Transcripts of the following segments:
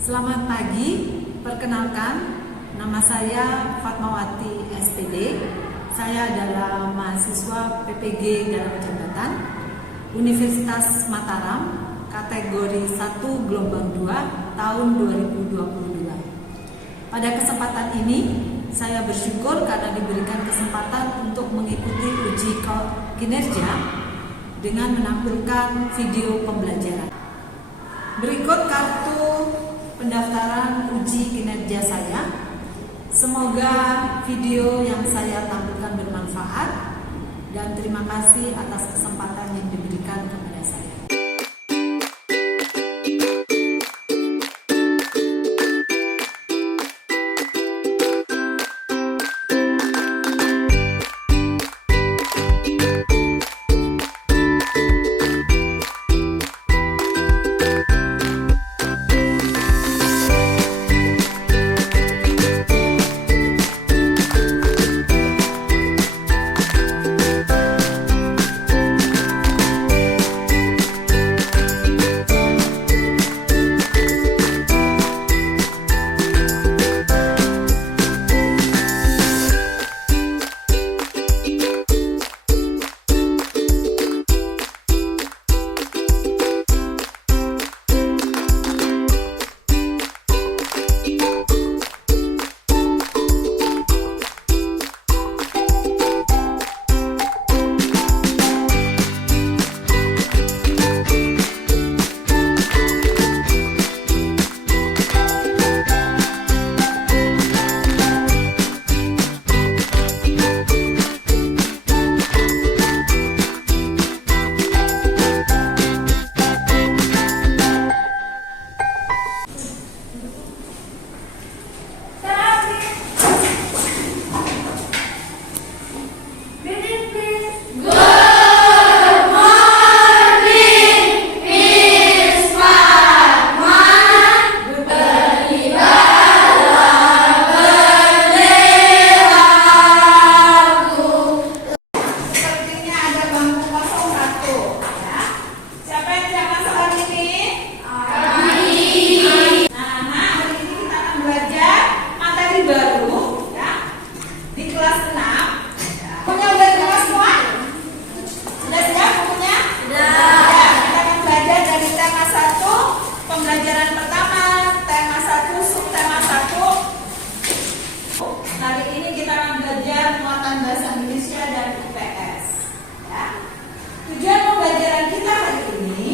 Selamat pagi, perkenalkan nama saya Fatmawati SPD. Saya adalah mahasiswa PPG dalam jabatan Universitas Mataram kategori 1 gelombang 2 tahun 2022. Pada kesempatan ini saya bersyukur karena diberikan kesempatan untuk mengikuti uji kinerja dengan menampilkan video pembelajaran. Berikut kartu pendaftaran uji kinerja saya. Semoga video yang saya tampilkan bermanfaat dan terima kasih atas kesempatan yang diberikan kepada saya. Pembelajaran pertama, tema 1, subtema 1. Hari ini kita akan belajar muatan bahasa Indonesia dan IPS. Ya. Tujuan pembelajaran kita hari ini,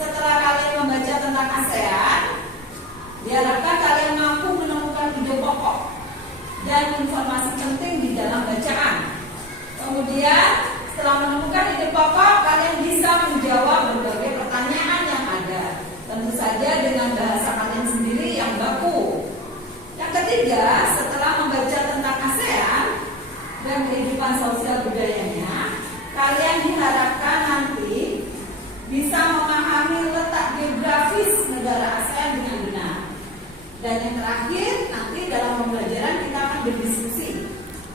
setelah kalian membaca tentang ASEAN, diharapkan kalian mampu menemukan ide pokok dan informasi penting di dalam bacaan. Kemudian, setelah menemukan ide pokok, kalian bisa menjawab berbagai pertanyaan yang ada. Tentu saja dengan bahasa kalian sendiri yang baku. Yang ketiga, setelah membaca tentang ASEAN dan kehidupan sosial budayanya, kalian diharapkan nanti bisa memahami letak geografis negara ASEAN dengan benar. Dan yang terakhir, nanti dalam pembelajaran kita akan berdiskusi,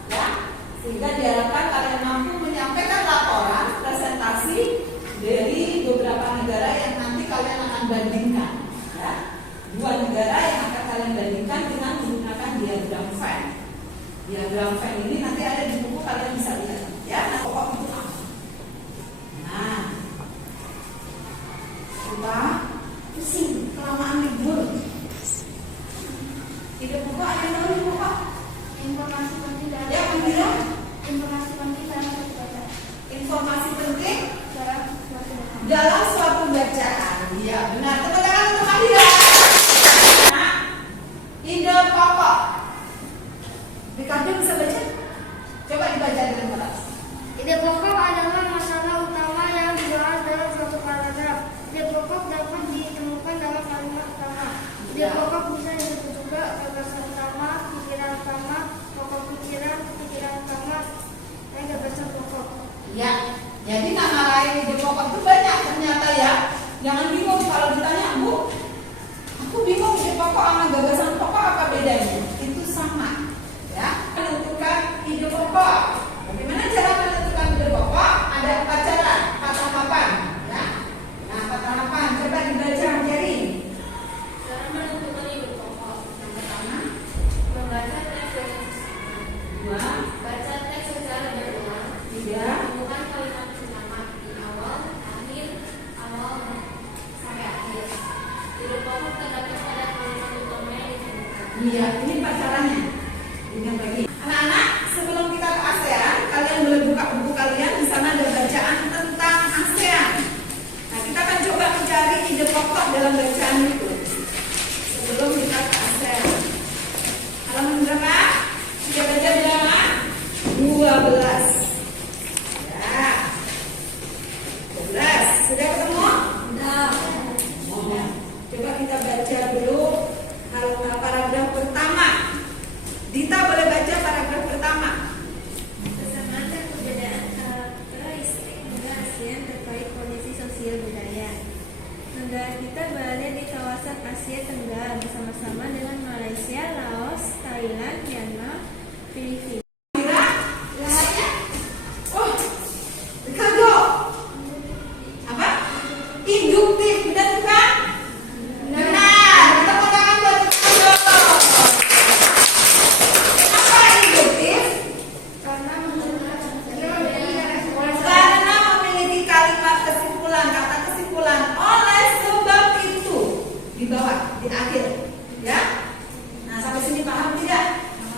ya, sehingga diharapkan kalian mampu menyampaikan laporan presentasi dari beberapa negara yang nanti kalian akan bandingkan, ya. 2 negara yang akan kalian bandingkan dengan menggunakan diagram Venn. Diagram Venn ini nanti ada di buku, kalian bisa lihat, ya. Nah, pokok itu apa? Nah, kita pusing kelamaan libur. Ide pokok ada yang di pokok? Informasi penting dalam Ya, Mira. informasi penting dalam baca. Informasi penting dalam suatu suatu bacaan. Iya, benar. Tepuk tangan untuk Mira. Nah, ide pokok. Dikabin bisa baca? Coba dibaca dengan keras. ide pokok adalah masalah utama yang dibahas dalam suatu paragraf. Ide pokok dapat ditemukan dalam kalimat utama. Ide pokok bisa disebut juga gagasan utama, pikiran utama, pokok pikiran, pikiran utama, dan gagasan pokok. Ya, jadi nama lain ide pokok itu banyak ternyata, ya. Jangan bingung kalau ditanya, Bu, aku bingung ide pokok sama gagasan pokok apa bedanya? Itu sama, ya. Menentukan ide pokok. Bagaimana cara menentukan ide pokok? Ada 4 cara, 4 tahapan, ya. Nah, 4 tahapan coba dibaca, Jerry. Cara menentukan Iya, ini pacarannya. Ini lagi. Anak-anak, sebelum kita ke ASEAN, kalian boleh buka buku kalian. Di sana ada bacaan tentang ASEAN. Nah, kita akan coba mencari ide pokok dalam bacaan itu. Sebelum kita ke ASEAN. Halaman berapa? Kita baca berapa? 12. Ya. 12. Sudah ketemu? Sudah. Coba kita baca dulu paragraf pertama. Dita boleh baca paragraf pertama. Kesamaan dan perbedaan karakteristik negara ASEAN terkait kondisi sosial budaya. Negara kita berada di kawasan Asia Tenggara bersama-sama dengan Malaysia, Laos, Thailand, Myanmar, Filipina. Oh, Ricardo. Apa? Induktif, benar bukan? Benar. Tepuk tangan buat Ricardo. Kenapa induktif? Karena memiliki kalimat kesimpulan, kata kesimpulan. Oleh sebab itu, di bawah, di akhir, ya. Nah, sampai sini paham tidak?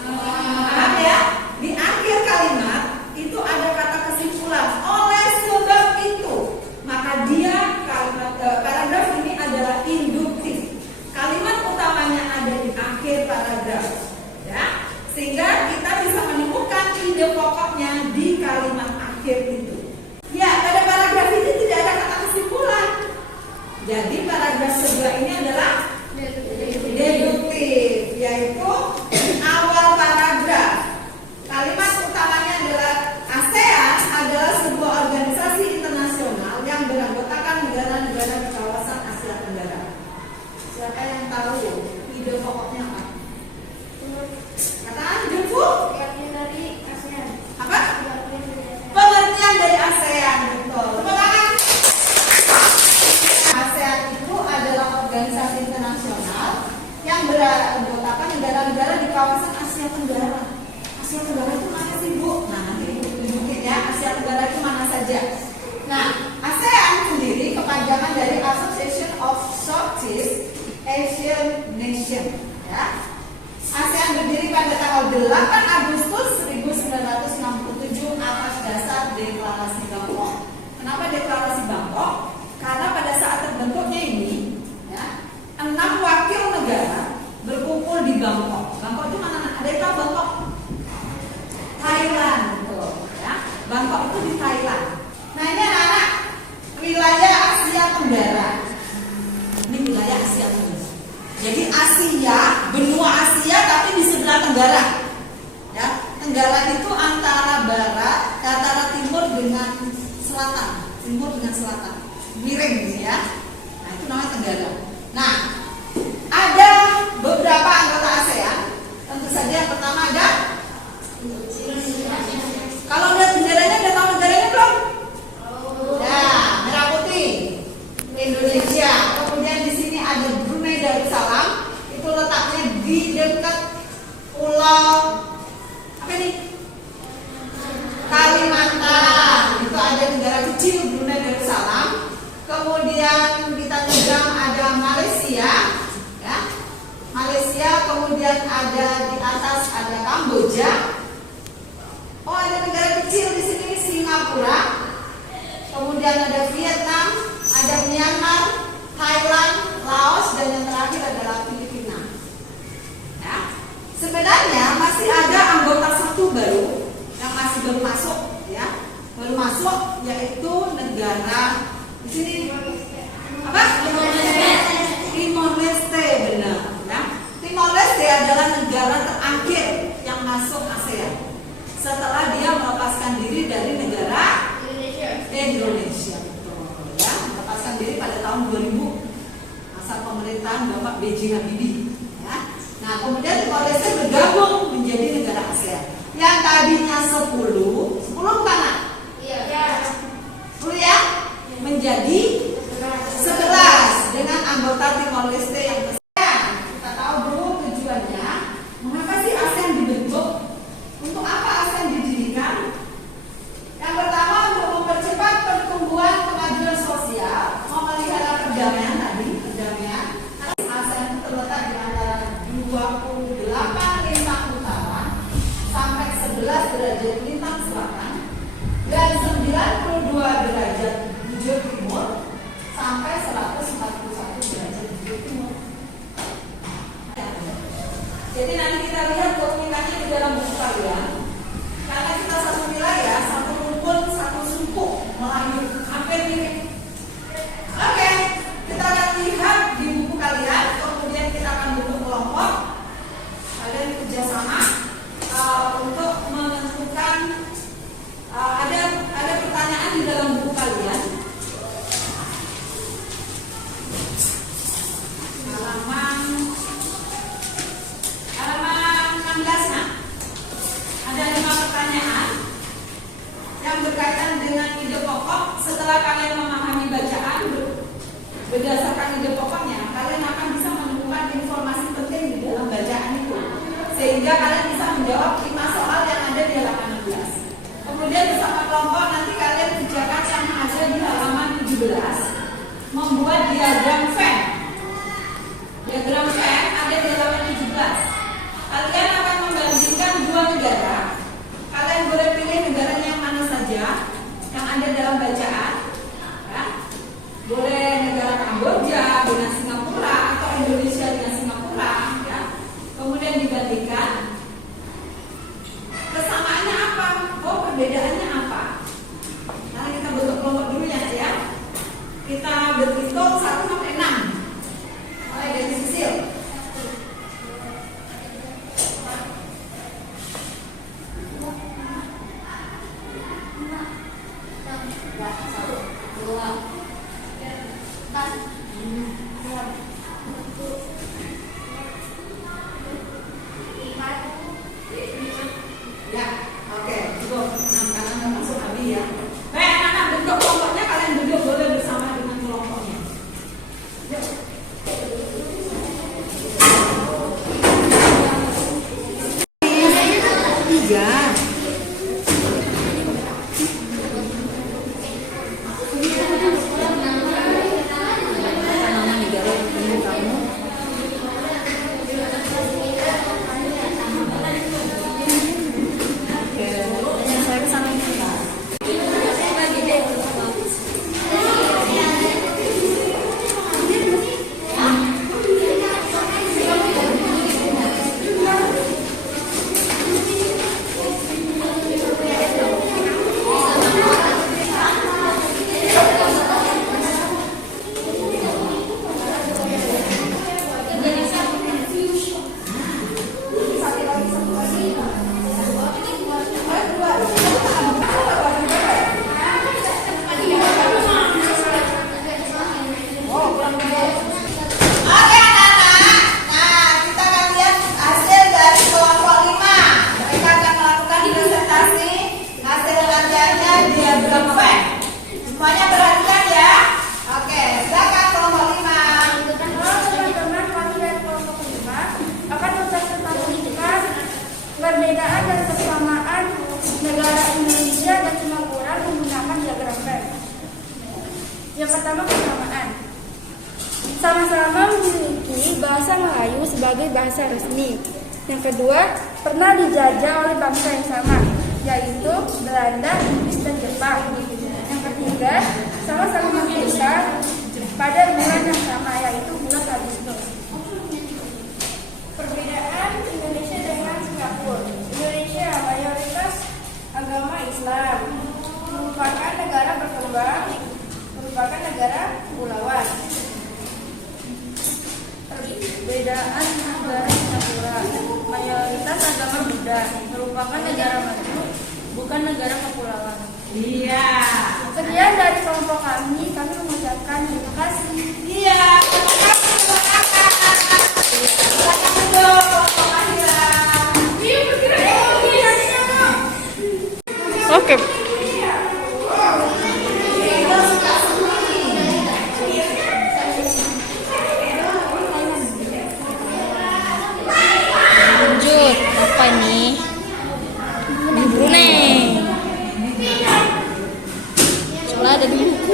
Paham ya? Di akhir kalimat itu ada kata kesimpulan. Oleh sebab itu, maka dia paragraf ini adalah induktif. Kalimat utamanya ada di akhir paragraf, ya. Sehingga kita bisa menemukan ide pokoknya di kalimat akhir itu. Ya, pada paragraf ini tidak ada kata kesimpulan. Jadi paragraf kedua ini adalah deduktif, yaitu awal paragraf. Kalimat utamanya adalah ASEAN adalah sebuah organisasi internasional yang beranggotakan negara-negara di kawasan Asia Tenggara. Siapa yang tahu ide pokoknya apa? Katakan Jungfu. dari ASEAN. Apa? Pengertian dari ASEAN, betul. Tepuk tangan. ASEAN itu adalah organisasi internasional yang beranggotakan negara-negara di kawasan Asia Tenggara. Asia Tenggara itu mana sih, Bu? Nah, nanti Ibu tunjukin ya, Asia Tenggara itu mana saja. Nah, ASEAN sendiri kepanjangan dari Association of Southeast Asian Nations, ya. ASEAN berdiri pada tanggal 8 Agustus 1967 atas dasar Deklarasi Bangkok. Kenapa Deklarasi Bangkok? Karena pada saat terbentuknya ini, ya, 6 wakil negara berkumpul di Bangkok. Bangkok itu mana? Ada yang tahu Bangkok? Thailand, betul, ya. Bangkok itu di Thailand. Nah, ini anak-anak wilayah Asia Tenggara. Ini wilayah Asia Tenggara. Jadi Asia, benua Asia tapi di sebelah tenggara. Ya, tenggara itu antara barat, antara timur dengan selatan, timur dengan selatan. Miring ya. Nah, itu namanya tenggara. Nah, ada beberapa anggota ASEAN. Tentu saja yang pertama ada. Kalau lihat benderanya, udah tahu negaranya belum? Nah, merah putih Indonesia. Kemudian di sini ada Brunei Darussalam. Itu letaknya di dekat pulau apa nih? Kalimantan. Itu ada negara kecil Brunei Darussalam. Kemudian kita pegang ada Malaysia, ya. Malaysia. Kemudian ada di atas ada Kamboja. Oh, ada negara kecil di sini Singapura. Kemudian ada Vietnam, ada Myanmar, Thailand, Laos, dan yang terakhir adalah Filipina. Ya. Sebenarnya masih ada anggota satu baru yang masih belum masuk, ya, belum masuk, yaitu negara di sini apa? Timor Leste, benar. Ya. Timor Leste adalah negara terakhir yang masuk ASEAN setelah dia melepaskan diri dari negara Indonesia, betul, ya, melepaskan diri pada tahun 2000 masa pemerintahan Bapak B.J. Habibie, ya. Nah, kemudian Timor Leste bergabung menjadi negara ASEAN yang tadinya 10 bukan? Iya. 10 ya, menjadi 11 dengan anggota Timor Leste yang besar. Kita tahu dulu tujuannya, mengapa sih ASEAN dibentuk? Untuk apa ASEAN didirikan? Yang pertama, untuk mempercepat pertumbuhan kemajuan sosial, memelihara perdamaian tadi, perdamaian. ASEAN itu terletak di antara 20 Jadi nanti kita lihat dokumentasi di dalam buku kalian. Karena kita satu wilayah, satu rumpun, satu suku Melayu, hampir mirip. Oke, kita akan lihat di buku kalian. Kemudian kita akan bentuk kelompok. Kalian kerjasama untuk menentukan. Ada pertanyaan di dalam buku kalian. Halaman 16 nah. Ada 5 pertanyaan yang berkaitan dengan ide pokok. Setelah kalian memahami bacaan berdasarkan ide pokoknya, kalian akan bisa menemukan informasi penting di dalam bacaan itu, sehingga kalian bisa menjawab 5 soal yang ada di halaman 16. Kemudian bersama kelompok nanti kalian kerjakan yang ada di halaman 17, membuat diagram Venn. Diagram Venn ada di halaman 17. Kalian akan membandingkan 2 negara. Kalian boleh pilih negaranya yang mana saja yang ada dalam bacaan. Ya. Boleh negara Kamboja dengan Singapura atau Indonesia dengan Singapura. Ya. Kemudian dibandingkan. Kesamaannya apa? Oh, perbedaannya apa? Nah, kita bentuk kelompok dulu ya. Kita berhitung 1 sampai 6. Mulai dari Sisil. Ya, oke, cukup. 6 karena nggak masuk habis ya. Baik, anak-anak bentuk kelompoknya kalian duduk boleh bersama dengan kelompoknya. Yuk. Tiga. Semuanya perhatikan ya. Oke, silakan kelompok 5. Teman-teman, kami dari kelompok 5 akan mempresentasikan perbedaan dan kesamaan negara Indonesia dan Singapura menggunakan diagram Venn. Yang pertama, kesamaan. Sama-sama memiliki bahasa Melayu sebagai bahasa resmi. Yang kedua, pernah dijajah oleh bangsa yang sama, yaitu Belanda, Inggris, dan Jepang. Yang ketiga, sama-sama merdeka pada bulan yang sama, yaitu bulan Agustus. Perbedaan Indonesia dengan Singapura. Indonesia mayoritas agama Islam, merupakan negara berkembang, merupakan negara kepulauan. Perbedaan negara Singapura, mayoritas agama Buddha, merupakan negara maju, bukan negara kepulauan. Iya. Sekian dari kelompok kami mengucapkan terima kasih. Iya, terima kasih. Silakan duduk, kelompok Ahira. Oke. Lanjut, apa ini? Di Brunei. Soalnya ada di buku.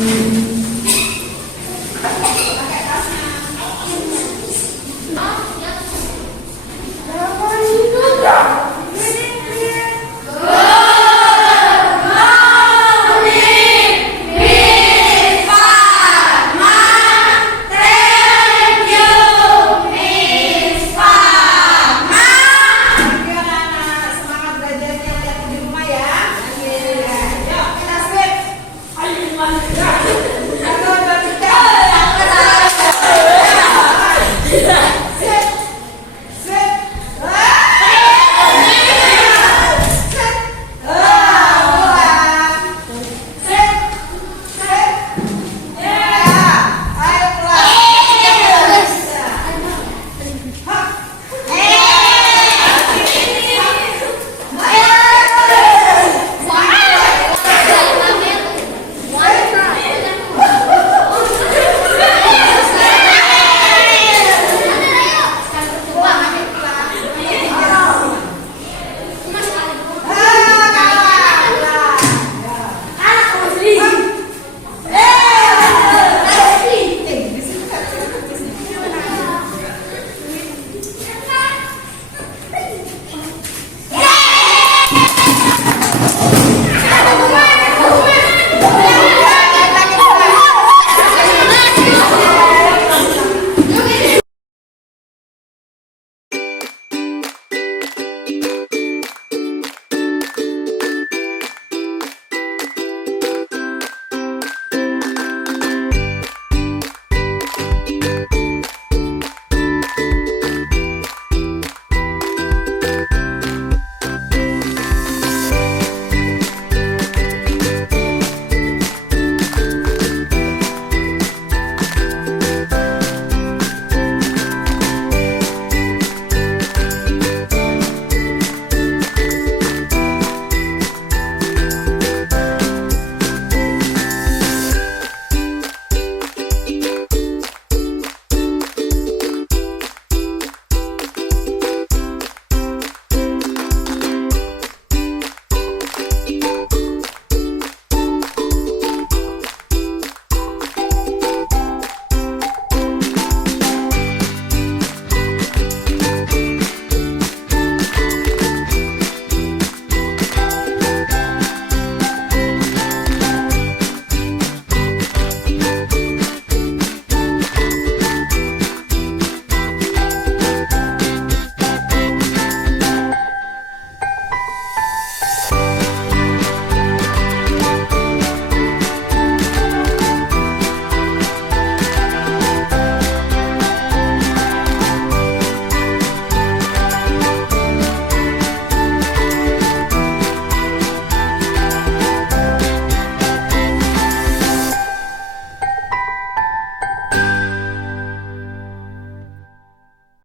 Pakai tasnya. Thank you, anak-anak. Semangat belajarnya di rumah ya. Ayo kita sweep.